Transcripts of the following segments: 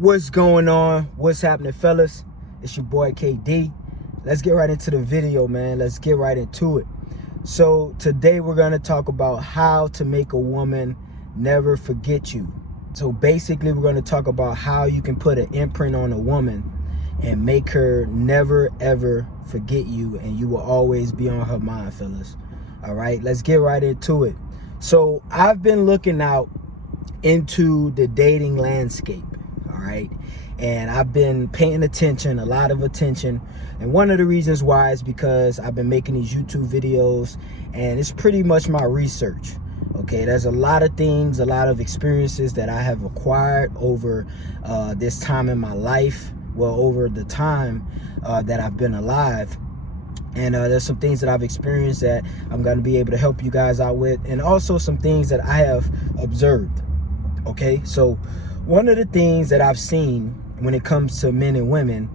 What's going on? What's happening, fellas? It's your boy KD. Let's get right into the video, man. Let's get right into it. So today we're going to talk about how to make a woman never forget you. So basically we're going to talk about how you can put an imprint on a woman and make her never ever forget you, and you will always be on her mind, fellas. All right, let's get right into it. So I've been looking out into the dating landscape. All right, and I've been paying attention, a lot of attention, and one of the reasons why is because I've been making these YouTube videos, and it's pretty much my research. Okay, there's a lot of things, a lot of experiences that I have acquired over this time in my life, well, over the time that I've been alive. And there's some things that I've experienced that I'm going to be able to help you guys out with, and also some things that I have observed. Okay, so one of the things that I've seen when it comes to men and women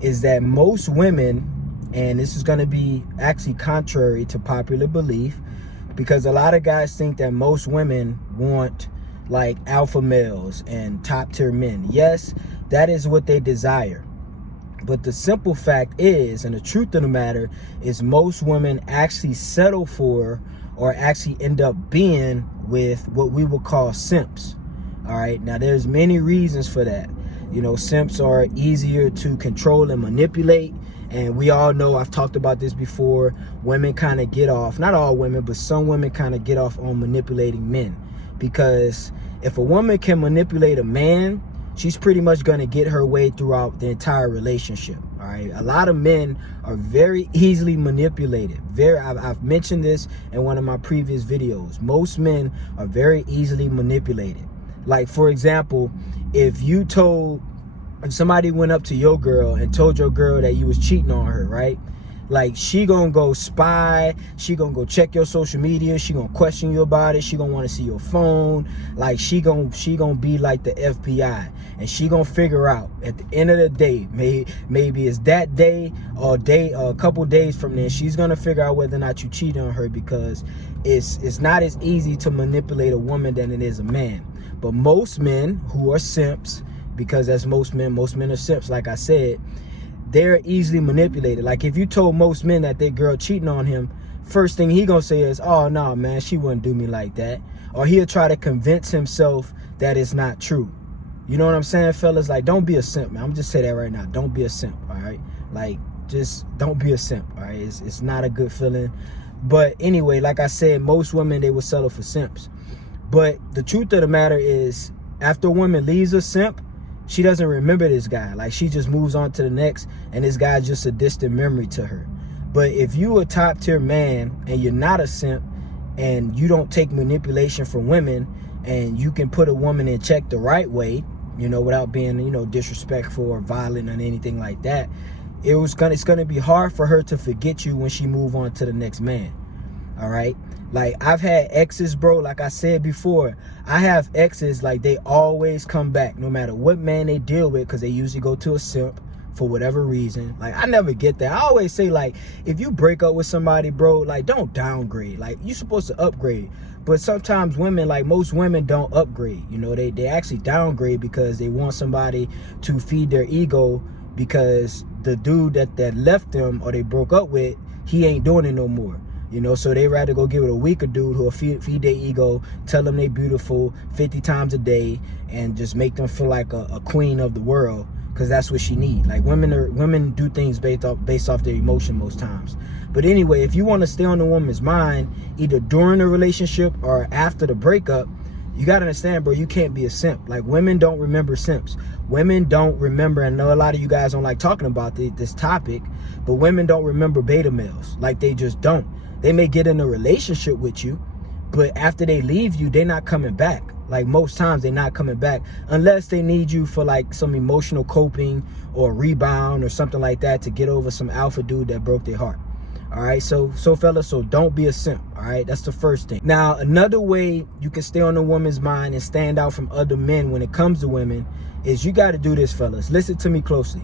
is that most women, and this is going to be actually contrary to popular belief, because a lot of guys think that most women want like alpha males and top tier men. Yes, that is what they desire. But the simple fact is, and the truth of the matter is, most women actually settle for or actually end up being with what we would call simps. All right, now there's many reasons for that. You know, simps are easier to control and manipulate. And we all know, I've talked about this before, women kind of get off, not all women, but some women kind of get off on manipulating men. Because if a woman can manipulate a man, she's pretty much going to get her way throughout the entire relationship. All right, a lot of men are very easily manipulated. I've mentioned this in one of my previous videos. Most men are very easily manipulated. Like, for example, if somebody went up to your girl and told your girl that you was cheating on her, right? Like, she gonna go spy, she gonna go check your social media, she gonna question you about it, she gonna want to see your phone. Like, she gonna be like the FBI, and she gonna figure out at the end of the day, maybe it's that day or a couple days from then, she's gonna figure out whether or not you cheated on her, because it's not as easy to manipulate a woman than it is a man. But most men who are simps, because that's most men are simps, like I said, they're easily manipulated. Like, if you told most men that their girl cheating on him, first thing he gonna say is, oh no, man, she wouldn't do me like that. Or he'll try to convince himself that it's not true. You know what I'm saying, fellas? Like, don't be a simp, man. I'm just say that right now. Don't be a simp, all right? Like, just don't be a simp, all right? It's not a good feeling. But anyway, like I said, most women, they will settle for simps. But the truth of the matter is, after a woman leaves a simp, she doesn't remember this guy. Like, she just moves on to the next, and this guy's just a distant memory to her. But if you a top tier man and you're not a simp, and you don't take manipulation from women, and you can put a woman in check the right way, you know, without being, you know, disrespectful or violent or anything like that, it's gonna be hard for her to forget you when she move on to the next man. All right, like, I've had exes, bro. Like I said before, I have exes, like, they always come back no matter what man they deal with, because they usually go to a simp for whatever reason. Like, I never get that. I always say, like, if you break up with somebody, bro, like, don't downgrade. Like, you're supposed to upgrade. But sometimes women, like, most women don't upgrade. You know, they actually downgrade because they want somebody to feed their ego, because the dude that left them or they broke up with, he ain't doing it no more. You know, so they rather go give it a weaker dude who'll feed their ego, tell them they beautiful 50 times a day, and just make them feel like a queen of the world, because that's what she need. Like, women do things based off their emotion most times. But anyway, if you want to stay on the woman's mind, either during the relationship or after the breakup, you got to understand, bro, you can't be a simp. Like, women don't remember simps. Women don't remember, and I know a lot of you guys don't like talking about this topic, but women don't remember beta males. Like, they just don't. They may get in a relationship with you, but after they leave you, they're not coming back. Like, most times they're not coming back unless they need you for like some emotional coping or rebound or something like that to get over some alpha dude that broke their heart. All right, so fellas, so don't be a simp. All right, that's the first thing. Now, another way you can stay on a woman's mind and stand out from other men when it comes to women is, you got to do this, fellas. Listen to me closely.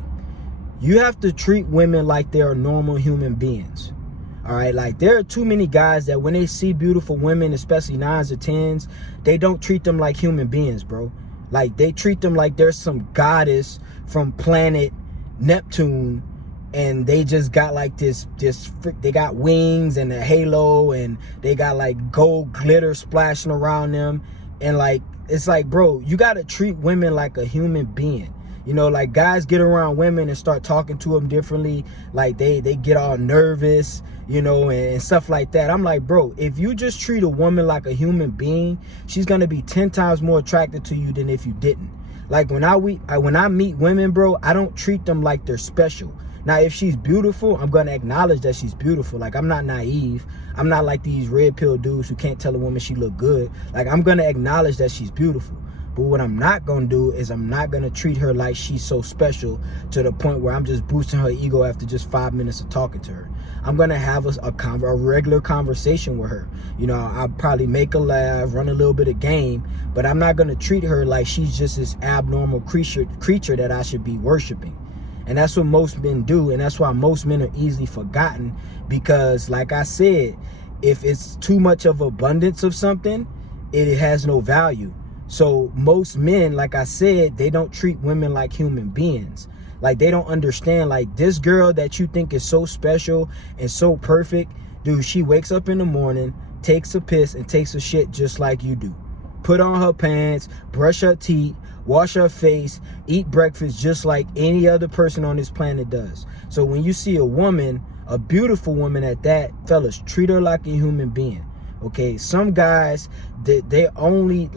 You have to treat women like they are normal human beings. All right, like, there are too many guys that when they see beautiful women, especially 9s or 10s, they don't treat them like human beings, bro. Like, they treat them like they're some goddess from planet Neptune, and they just got like they got wings and a halo, and they got like gold glitter splashing around them. And like, it's like, bro, you got to treat women like a human being. You know, like, guys get around women and start talking to them differently. Like, they get all nervous, you know, and stuff like that. I'm like, bro, if you just treat a woman like a human being, she's going to be 10 times more attracted to you than if you didn't. Like, when I meet women, bro, I don't treat them like they're special. Now, if she's beautiful, I'm going to acknowledge that she's beautiful. Like, I'm not naive. I'm not like these red pill dudes who can't tell a woman she look good. Like, I'm going to acknowledge that she's beautiful. But what I'm not going to do is I'm not going to treat her like she's so special to the point where I'm just boosting her ego after just 5 minutes of talking to her. I'm going to have a regular conversation with her. You know, I'll probably make her laugh, run a little bit of game, but I'm not going to treat her like she's just this abnormal creature that I should be worshiping. And that's what most men do, and that's why most men are easily forgotten, because, like I said, if it's too much of abundance of something, it has no value. So most men, like I said, they don't treat women like human beings. Like, they don't understand, like, this girl that you think is so special and so perfect, dude, she wakes up in the morning, takes a piss, and takes a shit just like you do. Put on her pants, brush her teeth, wash her face, eat breakfast just like any other person on this planet does. So when you see a woman, a beautiful woman at that, fellas, treat her like a human being. Okay, some guys, they only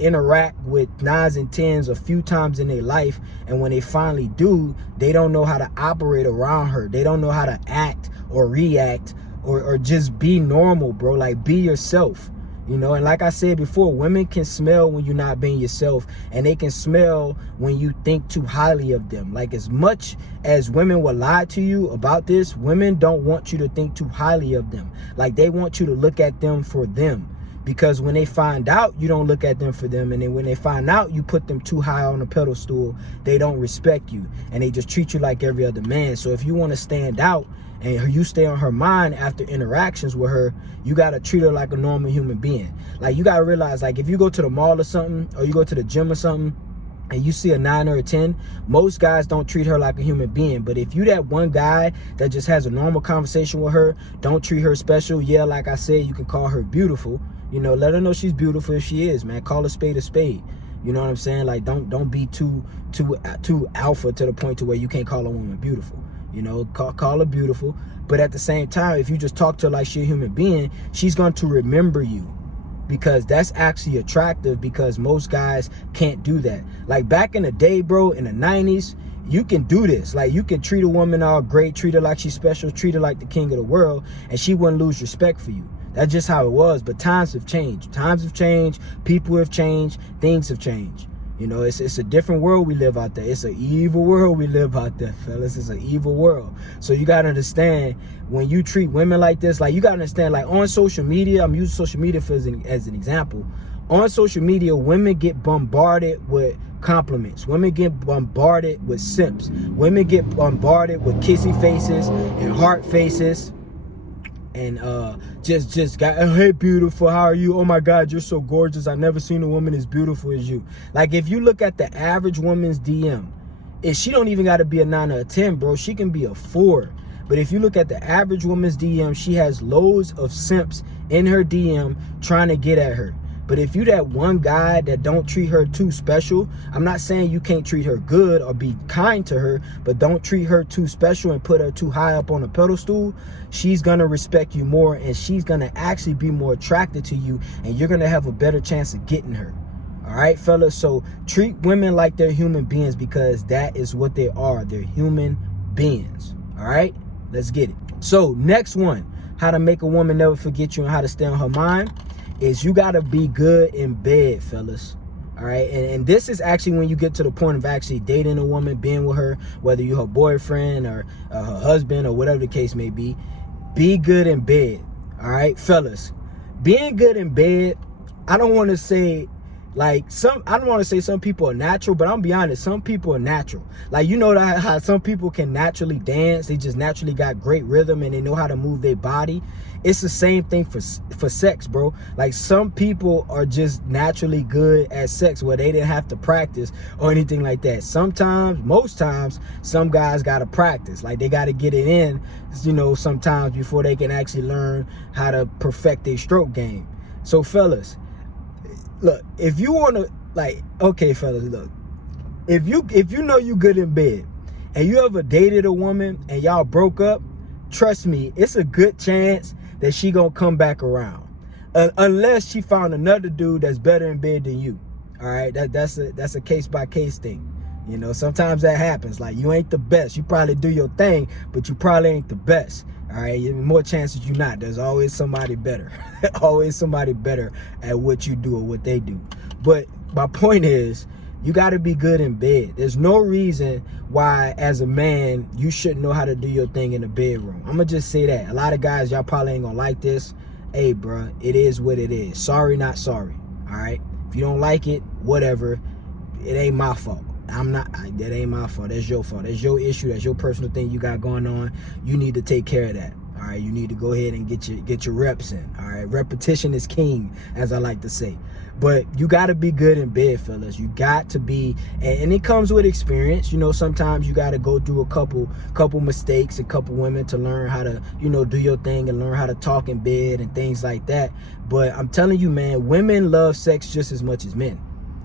interact with 9s and 10s a few times in their life, and when they finally do, they don't know how to operate around her. They don't know how to act or react or just be normal, bro. Like, be yourself. You know, and like I said before, women can smell when you're not being yourself, and they can smell when you think too highly of them. Like, as much as women will lie to you about this, women don't want you to think too highly of them. Like, they want you to look at them for them, because when they find out you don't look at them for them, and then when they find out you put them too high on a pedestal, they don't respect you, and they just treat you like every other man. So if you want to stand out and you stay on her mind after interactions with her, you got to treat her like a normal human being. Like, you got to realize, like, if you go to the mall or something, or you go to the gym or something, and you see a 9 or a 10, most guys don't treat her like a human being. But if you that one guy that just has a normal conversation with her, don't treat her special, yeah, like I said, you can call her beautiful. You know, let her know she's beautiful if she is, man. Call a spade a spade. You know what I'm saying? Like, don't be too alpha to the point to where you can't call a woman beautiful. You know, call her beautiful. But at the same time, if you just talk to her like she's a human being, she's going to remember you, because that's actually attractive, because most guys can't do that. Like, back in the day, bro, in the 90s, you can do this. Like, you can treat a woman all great, treat her like she's special, treat her like the king of the world, and she wouldn't lose respect for you. That's just how it was. But times have changed. Times have changed. People have changed. Things have changed. You know, it's a different world we live out there. It's an evil world we live out there, fellas. It's an evil world. So you got to understand, when you treat women like this, like, you got to understand, like, on social media, I'm using social media as an example. On social media, women get bombarded with compliments. Women get bombarded with simps. Women get bombarded with kissy faces and heart faces. And just got, hey, beautiful, how are you? Oh my God, you're so gorgeous. I've never seen a woman as beautiful as you. Like, if you look at the average woman's DM, she don't even got to be a 9 or a 10, bro. She can be a 4. But if you look at the average woman's DM, she has loads of simps in her DM trying to get at her. But if you that one guy that don't treat her too special, I'm not saying you can't treat her good or be kind to her, but don't treat her too special and put her too high up on a pedestal, she's going to respect you more, and she's going to actually be more attracted to you, and you're going to have a better chance of getting her. All right, fellas? So treat women like they're human beings, because that is what they are. They're human beings. All right? Let's get it. So next one, how to make a woman never forget you and how to stay on her mind, is you got to be good in bed, fellas. All right, and this is actually when you get to the point of actually dating a woman, being with her, whether you're her boyfriend or her husband or whatever the case may be. Be good in bed. All right, fellas, being good in bed, I don't want to say Like I don't want to say some people are natural, but I'm gonna be honest, some people are natural. Like, you know that how some people can naturally dance, they just naturally got great rhythm and they know how to move their body. It's the same thing for sex, bro. Like, some people are just naturally good at sex where they didn't have to practice or anything like that. Sometimes, most times, some guys gotta practice. Like, they gotta get it in, you know, sometimes before they can actually learn how to perfect their stroke game. So fellas, look, if you want to, like, okay, fellas, look, if you know you good in bed and you ever dated a woman and y'all broke up, trust me, it's a good chance that she gonna come back around, unless she found another dude that's better in bed than you. All right, that's a case by case thing. You know, sometimes that happens. Like, you ain't the best. You probably do your thing, but you probably ain't the best. All right, more chances you not. There's always somebody better. Always somebody better at what you do or what they do. But my point is, you got to be good in bed. There's no reason why, as a man, you shouldn't know how to do your thing in the bedroom. I'm going to just say that. A lot of guys, y'all probably ain't going to like this. Hey, bruh, it is what it is. Sorry, not sorry. All right? If you don't like it, whatever. It ain't my fault. That ain't my fault. That's your fault. That's your issue. That's your personal thing you got going on. You need to take care of that. All right? You need to go ahead and get your reps in. All right? Repetition is king, as I like to say. But you got to be good in bed, fellas. You got to be, and it comes with experience. You know, sometimes you got to go through a couple mistakes, a couple women to learn how to, you know, do your thing and learn how to talk in bed and things like that. But I'm telling you, man, women love sex just as much as men.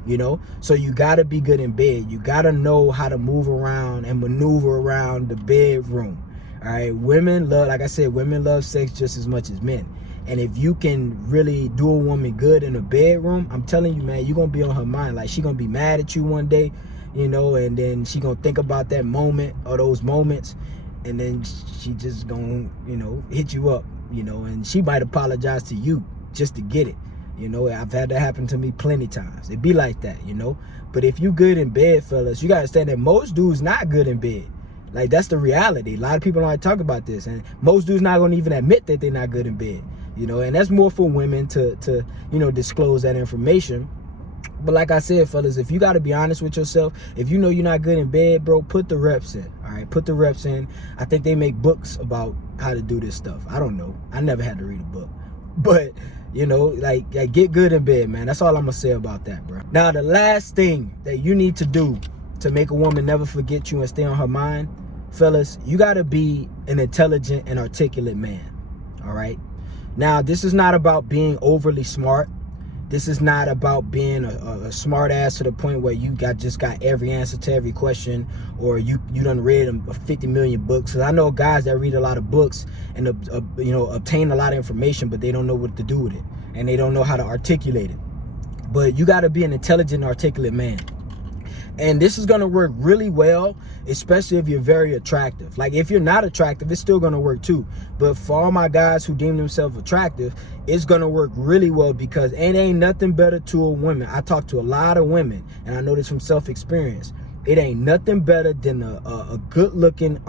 You know, so you got to be good in bed. You got to know how to move around and maneuver around the bedroom. All right, women love, like I said, women love sex just as much as men. And if you can really do a woman good in a bedroom, I'm telling you, man, you're going to be on her mind. Like, she going to be mad at you one day, you know, and then she going to think about that moment or those moments. And then she just going to, you know, hit you up, you know, and she might apologize to you just to get it. You know, I've had that happen to me plenty times. It be like that, you know. But if you good in bed, fellas, you got to understand that most dudes not good in bed. Like, that's the reality. A lot of people don't like to talk about this. And most dudes not going to even admit that they're not good in bed. You know, and that's more for women to you know, disclose that information. But like I said, fellas, if you got to be honest with yourself, if you know you're not good in bed, bro, put the reps in. All right, put the reps in. I think they make books about how to do this stuff. I don't know. I never had to read a book. But, you know, like get good in bed, man. That's all I'm going to say about that, bro. Now, the last thing that you need to do to make a woman never forget you and stay on her mind, fellas, you got to be an intelligent and articulate man. All right. Now, this is not about being overly smart. This is not about being a smart ass to the point where you just got every answer to every question, or you done read 50 million books. Because I know guys that read a lot of books and you know, obtain a lot of information, but they don't know what to do with it, and they don't know how to articulate it. But you got to be an intelligent, articulate man. And this is going to work really well, especially if you're very attractive. Like, if you're not attractive, it's still going to work too. But for all my guys who deem themselves attractive, it's going to work really well, because it ain't nothing better to a woman. I talk to a lot of women, and I know this from self-experience. It ain't nothing better than a good-looking,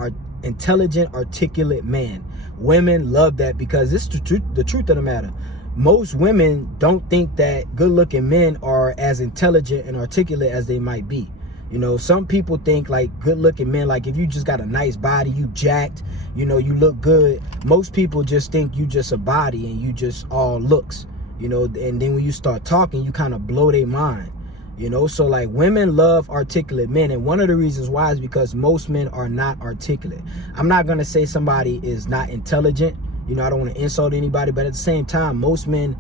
intelligent, articulate man. Women love that, because it's the truth of the matter. Most women don't think that good-looking men are as intelligent and articulate as they might be. You know, some people think like good-looking men, like if you just got a nice body, you jacked, you know, you look good. Most people just think you just a body and you just all looks, you know, and then when you start talking, you kind of blow their mind, you know. So like, women love articulate men, and one of the reasons why is because most men are not articulate. I'm not going to say somebody is not intelligent. You know, I don't want to insult anybody, but at the same time, most men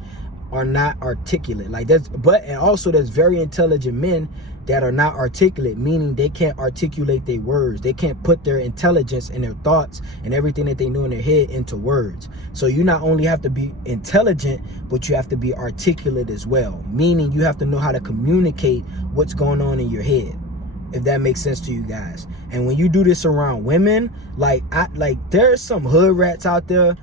are not articulate. Like, and also there's very intelligent men that are not articulate, meaning they can't articulate their words. They can't put their intelligence and their thoughts and everything that they know in their head into words. So you not only have to be intelligent, but you have to be articulate as well, meaning you have to know how to communicate what's going on in your head, if that makes sense to you guys. And when you do this around women, like there's some hood rats out there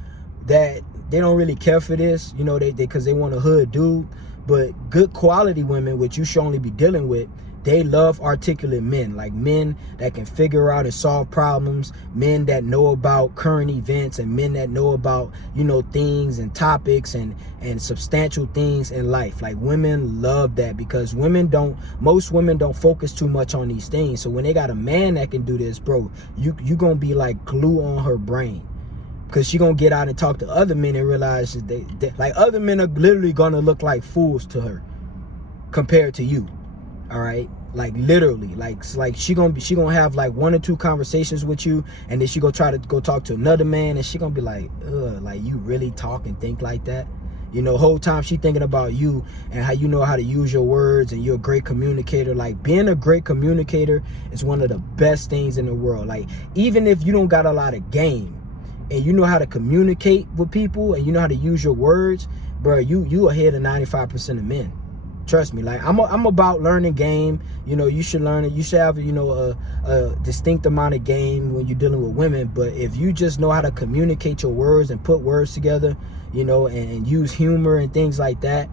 that they don't really care for this, you know, because they want a hood dude. But good quality women, which you should only be dealing with, they love articulate men, like men that can figure out and solve problems, men that know about current events, and men that know about, you know, things and topics and substantial things in life. Like, women love that, because most women don't focus too much on these things. So when they got a man that can do this, bro, you gonna be like glue on her brain, because she gonna get out and talk to other men and realize that they like, other men are literally gonna look like fools to her compared to you. All right, like literally, like she gonna have like 1 or 2 conversations with you, and then she gonna try to go talk to another man, and she gonna be like, ugh, like, you really talk and think like that? You know, whole time she thinking about you and how you know how to use your words, and you're a great communicator. Like, being a great communicator is one of the best things in the world. Like, even if you don't got a lot of game and you know how to communicate with people and you know how to use your words, bro, you ahead of 95% of men. Trust me. Like, I'm about learning game. You know, you should learn it. You should have, you know, a distinct amount of game when you're dealing with women. But if you just know how to communicate your words and put words together, you know, and use humor and things like that,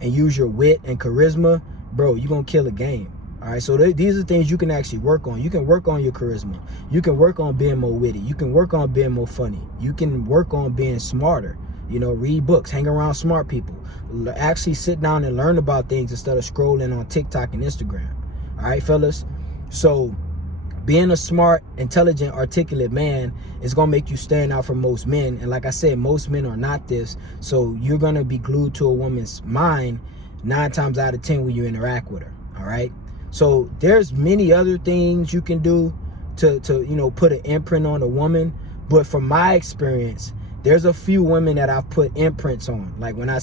and use your wit and charisma, bro, you're gonna kill a game. All right, so these are things you can actually work on. You can work on your charisma. You can work on being more witty. You can work on being more funny. You can work on being smarter. You know, read books, hang around smart people, actually sit down and learn about things instead of scrolling on TikTok and Instagram. All right, fellas. So being a smart, intelligent, articulate man is going to make you stand out from most men. And like I said, most men are not this. So you're going to be glued to a woman's mind 9 times out of 10 when you interact with her. All right. So there's many other things you can do to you know, put an imprint on a woman. But from my experience, there's a few women that I've put imprints on. Like, when I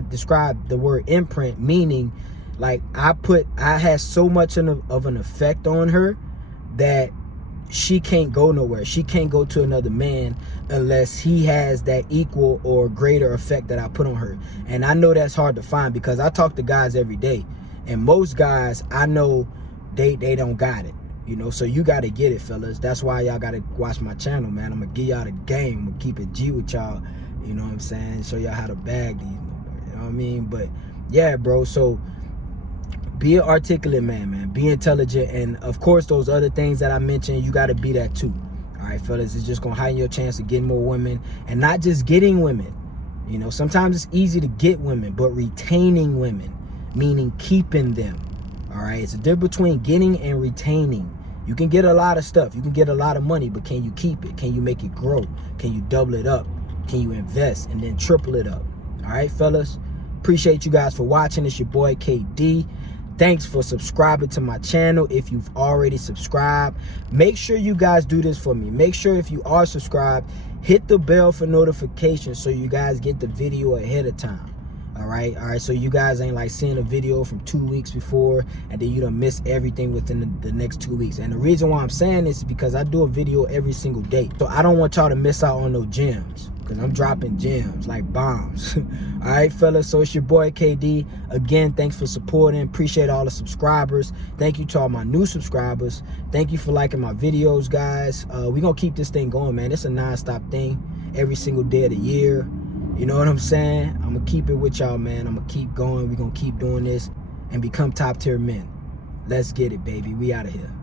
describe the word imprint, meaning like I had so much of an effect on her that she can't go nowhere. She can't go to another man unless he has that equal or greater effect that I put on her. And I know that's hard to find, because I talk to guys every day, and most guys I know they don't got it. You know, so you got to get it, fellas. That's why y'all got to watch my channel, man. I'm going to give y'all the game. I'm going to keep it G with y'all. You know what I'm saying? Show y'all how to bag these. You know what I mean? But yeah, bro. So be an articulate man. Be intelligent. And of course, those other things that I mentioned, you got to be that too. All right, fellas. It's just going to heighten your chance of getting more women, and not just getting women. You know, sometimes it's easy to get women, but retaining women, meaning keeping them. All right. It's a difference between getting and retaining. You can get a lot of stuff. You can get a lot of money, but can you keep it? Can you make it grow? Can you double it up? Can you invest and then triple it up? All right, fellas. Appreciate you guys for watching. It's your boy KD. Thanks for subscribing to my channel. If you've already subscribed, make sure you guys do this for me. Make sure, if you are subscribed, hit the bell for notifications so you guys get the video ahead of time. All right, so you guys ain't like seeing a video from 2 weeks before, and then you done miss everything within the next 2 weeks. And the reason why I'm saying this is because I do a video every single day, so I don't want y'all to miss out on no gems, because I'm dropping gems like bombs. All right, fellas, so it's your boy KD. Again, thanks for supporting. Appreciate all the subscribers. Thank you to all my new subscribers. Thank you for liking my videos, guys. We're gonna keep this thing going, man. It's a non-stop thing every single day of the year. You know what I'm saying? I'm going to keep it with y'all, man. I'm going to keep going. We're going to keep doing this and become top tier men. Let's get it, baby. We out of here.